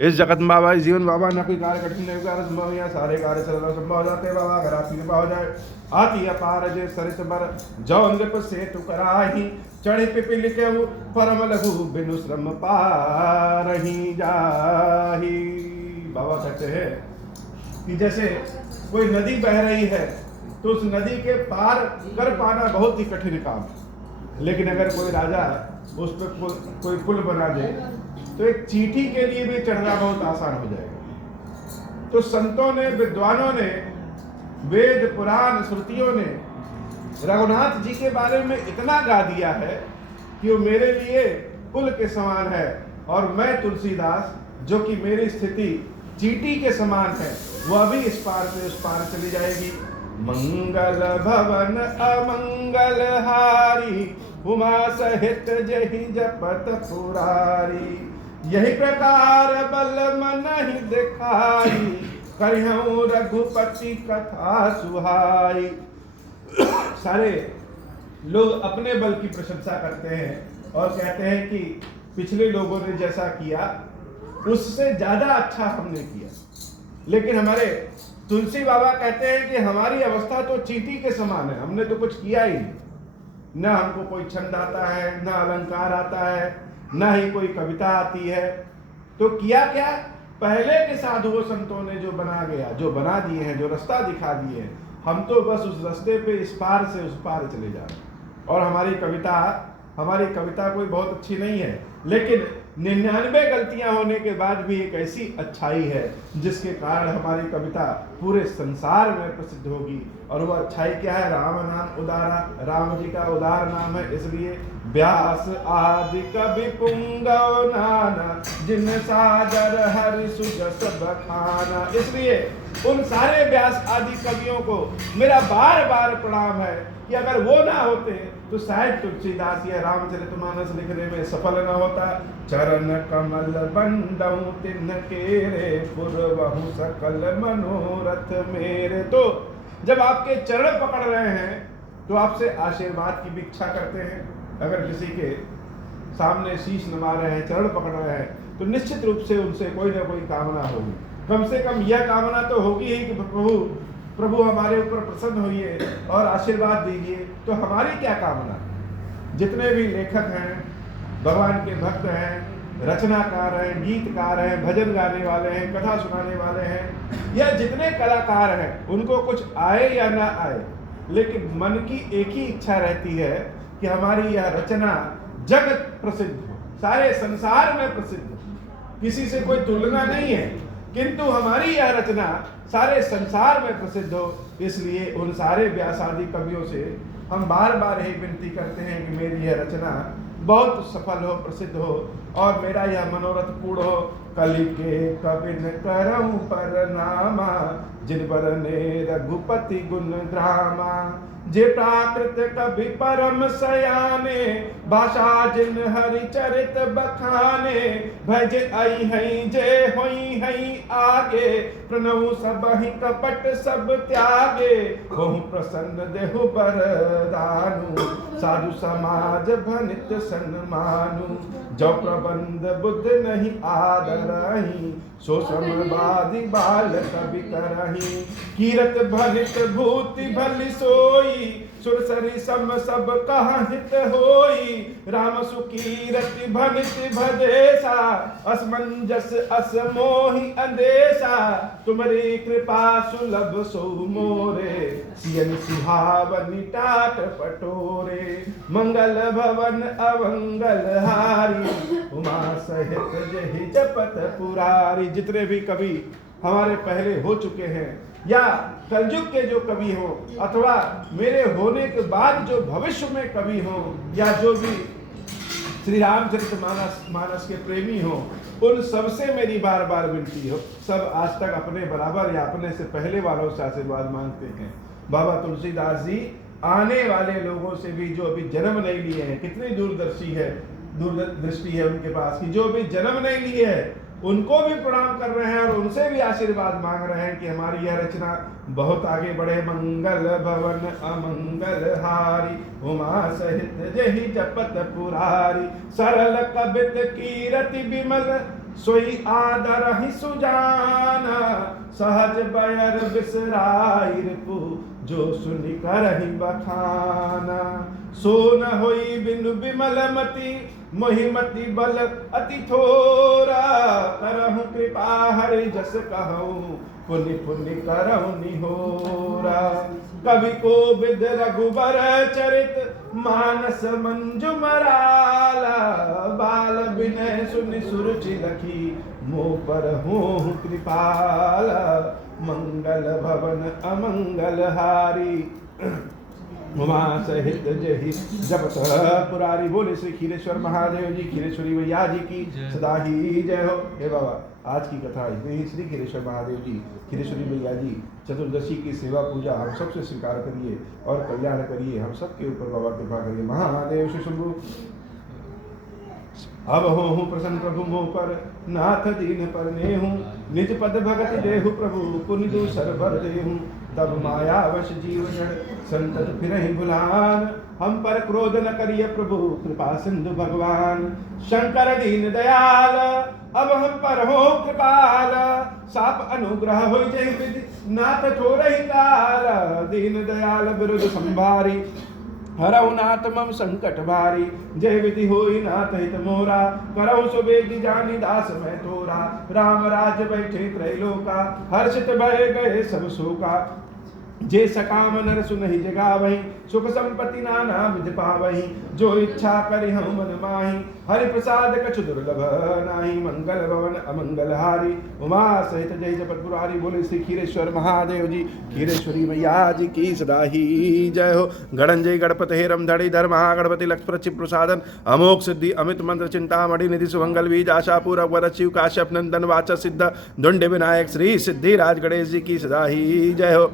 इस जगत में बाबा, इस जीवन बाबा, ना कोई कार्य कठिन नहीं कार्य संभव, यहाँ सारे कार्य सरल संभव हो जाते बाबा। अगर आपकी कृपा हो जाए आती अपार जे सरित बर जौ नृप से तु कराही चढ़ी पिपिल के परम लघु बिनु श्रम पारही जाही। बाबा कहते हैं कि जैसे कोई नदी बह रही है तो उस नदी के पार कर पाना बहुत ही कठिन काम है, लेकिन अगर कोई राजा उस पर कोई पुल बना दे तो एक चींटी के लिए भी चढ़ना बहुत आसान हो जाएगा। तो संतों ने, विद्वानों ने, वेद पुराण श्रुतियों ने रघुनाथ जी के बारे में इतना गा दिया है कि वो मेरे लिए पुल के समान है, और मैं तुलसीदास जो कि मेरी स्थिति चींटी के समान है, वह भी इस पार से उस पार चली जाएगी। मंगल भवन अमंगल हारी उमा सहित जहि जपत पुरारी यही प्रकार बल मन ही दिखाई करिहूं रघुपति कथा सुहाई। सारे लोग अपने बल की प्रशंसा करते हैं और कहते हैं कि पिछले लोगों ने जैसा किया उससे ज्यादा अच्छा हमने किया, लेकिन हमारे तुलसी बाबा कहते हैं कि हमारी अवस्था तो चींटी के समान है, हमने तो कुछ किया ही नहीं। न हमको कोई छंद आता है, न अलंकार आता है, न ही कोई कविता आती है। तो किया क्या, पहले के साधुओं संतों ने जो बना गया, जो बना दिए हैं, जो रास्ता दिखा दिए हैं, हम तो बस उस रास्ते पे इस पार से उस पार चले जा रहे हैं। और हमारी कविता कोई बहुत अच्छी नहीं है, लेकिन 99 गलतियां होने के बाद भी एक ऐसी अच्छाई है जिसके कारण हमारी कविता पूरे संसार में प्रसिद्ध होगी। और वह अच्छाई क्या है, राम नाम उदारा, राम जी का उदार नाम है, इसलिए व्यास आदि कवि पुंगव नाना जिन सादर हरि सुजस बखाना। इसलिए उन सारे व्यास आदि कवियों को मेरा बार बार प्रणाम है कि अगर वो ना होते तो शायद तुलसीदास या रामचरितमानस लिखने में सफल न होता। चरण कमल बंदऊ तिन्ह केरे पुरवहु सकल मनोरथ मेरे। तो जब आपके चरण पकड़ रहे हैं तो आपसे आशीर्वाद की भी इच्छा करते हैं। अगर किसी के सामने शीश नवा रहे हैं, चरण पकड़ रहे हैं, तो निश्चित रूप से उनसे कोई ना कोई कामना होगी। कम से कम यह कामना तो होगी ही कि प्रभु हमारे ऊपर प्रसन्न होइए और आशीर्वाद दीजिए। तो हमारी क्या कामना, जितने भी लेखक हैं, भगवान के भक्त हैं, रचनाकार हैं, गीतकार हैं, भजन गाने वाले हैं, कथा सुनाने वाले हैं, या जितने कलाकार हैं, उनको कुछ आए या ना आए, लेकिन मन की एक ही इच्छा रहती है कि हमारी यह रचना जगत प्रसिद्ध हो, सारे संसार में प्रसिद्ध हो। किसी से कोई तुलना नहीं है, किंतु हमारी यह रचना सारे संसार में प्रसिद्ध हो। इसलिए उन सारे व्यासादि कवियों से हम बार बार यही विनती करते हैं कि मेरी यह रचना बहुत सफल हो, प्रसिद्ध हो, और मेरा यह मनोरथ पूर्ण हो। कलि के कबिन करऊं परनामा जिन बरने रघुपति गुण ग्रामा। जे प्राकृत कवि परम सयाने भाषा जिन हरि चरित बखाने। भज आई हई जे होई हई आगे प्रणव सब ही कपट सब त्यागे। बहु प्रसन्न देहु बरदानु साधु समाज भनित सन्मानु। जो प्रबंध बुद्ध नहीं आदरही सो समवादि बाल कवि करही। कीरत भनित भूति भली सोई सुरसरी सम सब कहा हित होई। राम सुकीरति भनित भदेसा असमंजस असमोहि अंदेशा। तुम्हारी कृपा सुलभ सो मोरे सियन सुहावनी टाट पटोरे। मंगल भवन अवंगल हारी उमा सहित जहि जपत पुरारी। जितने भी कवि हमारे पहले हो चुके हैं या कलयुग के जो कवि हो, अथवा मेरे होने के बाद जो भविष्य में कवि हो, या जो भी श्री रामचरितमानस के प्रेमी हो, उन सबसे मेरी बार बार विनती हो। सब आज तक अपने बराबर या अपने से पहले वालों से आशीर्वाद मांगते हैं। बाबा तुलसीदास जी आने वाले लोगों से भी, जो अभी जन्म नहीं लिए हैं, कितनी दूरदृष्टि है उनके पास, कि जो भी जन्म नहीं लिए है उनको भी प्रणाम कर रहे हैं और उनसे भी आशीर्वाद मांग रहे हैं कि हमारी यह रचना बहुत आगे बढ़े। मंगल भवन अमंगल हारी उमा सहित जहि जपत पुरारी। सरल कबित कीरति विमल सोई आदर ही सुजाना, सहज बयर बिसराई रिपु, जो सुनि करहि बखाना। सो न होई बिनु बिमल मति, मोहिमति बल अति थोरा, करहु कृपा हरि जस कहूँ, पुनि पुनि करहु निहोरा। कवि को विद रघुबर चरित, मानस मंजु मराला, बाल विनय सुनि सुरुचि लखी, मोह पर हों कृपाला। मंगल भवन अमंगल हारी, उमा सहित जहि जपत पुरारी। बोले श्री खीरेश्वर महादेव जी, खीरेश्वरी मैया जी की सदा ही जय हो। हे बाबा, आज की कथा इतनी। श्री खीरेश्वर महादेव जी, खीरेश्वरी मैया जी, चतुर्दशी की सेवा पूजा हम सबसे स्वीकार करिए और कल्याण करिए। हम सबके ऊपर बाबा कृपा करिए। महादेव श्री शंभु। अब हो प्रसन्न प्रभु मोह पर, नाथ दीन पर नेहूँ, निज पद भगति देहु प्रभु, पुनि दूसर बर देहूँ। तब माया वश जीव जड़, संतत फिरहि भुलान, हम पर क्रोध न करिए प्रभु, कृपा सिंधु भगवान। शंकर दीन दयाल, अब हम पर हो कृपाल, साप अनुग्रह होई जय विधि, नाथ छोड़हि काल। दीन दयाल विरुद्ध संभारी, हरहु नाथ मम संकट भारी। जय विधि होई नाथ हित मोरा, करहु सुबेदि जानी दास मैं तोरा। राम राज बैठे त्रैलोका, हर्षित भय गए सब शोका। जे सकाम नर सुनहि जगावहि, सुख संपत्ति नाना विधि पावहि। जो इच्छा करि हम मन माहि, हरि प्रसाद कछु दुर्लभ नाही। मंगल भवन अमंगल हारी, उमा सहित जय जपत पुरारी। बोले श्री खीरेश्वर महादेव जी, खीरेश्वरी मैया जी की सदा ही जय हो। गणंजय गणपति हेरम धड़ीधर महागणपति लक्ष्मण प्रसादन, अमोघ सिद्धि अमित मंत्र चिंतामणि निधि सुमंगल बीज आशा पूरक वर शिव काश्यप नंदन वाच सिद्ध धुंड विनायक श्री सिद्धि राज गणेश जी की सदा ही जय हो।